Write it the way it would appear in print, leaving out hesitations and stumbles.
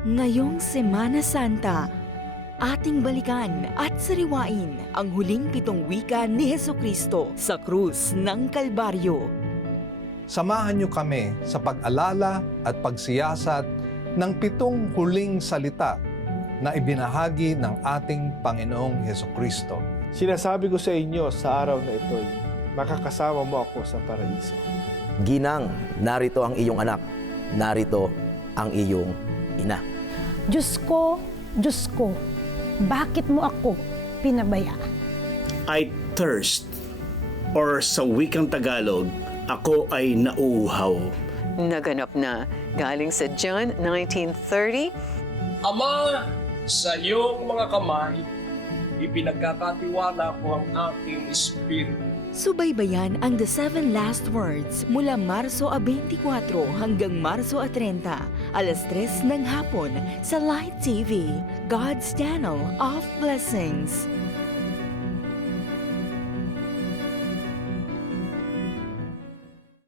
Ngayong Semana Santa, ating balikan at sariwain ang huling 7 wika ni Hesukristo sa krus ng Kalbaryo. Samahan niyo kami sa pag-alala at pagsiyasat ng 7 huling salita na ibinahagi ng ating Panginoong Hesukristo. Sinasabi ko sa inyo sa araw na ito, makakasama mo ako sa paraiso. Ginang, narito ang iyong anak, narito ang iyong ina. Diyos ko, bakit mo ako pinabayaan? I thirst, or sa wikang Tagalog, ako ay nauuhaw. Naganap na galing sa John 19:30. Ama, sa iyong mga kamay, ipinagkakatiwala ko ang aking espiritu. Subaybayan ang The 7 Last Words mula Marso 24 hanggang Marso 30, alas 3 ng hapon sa Light TV, God's Channel of Blessings.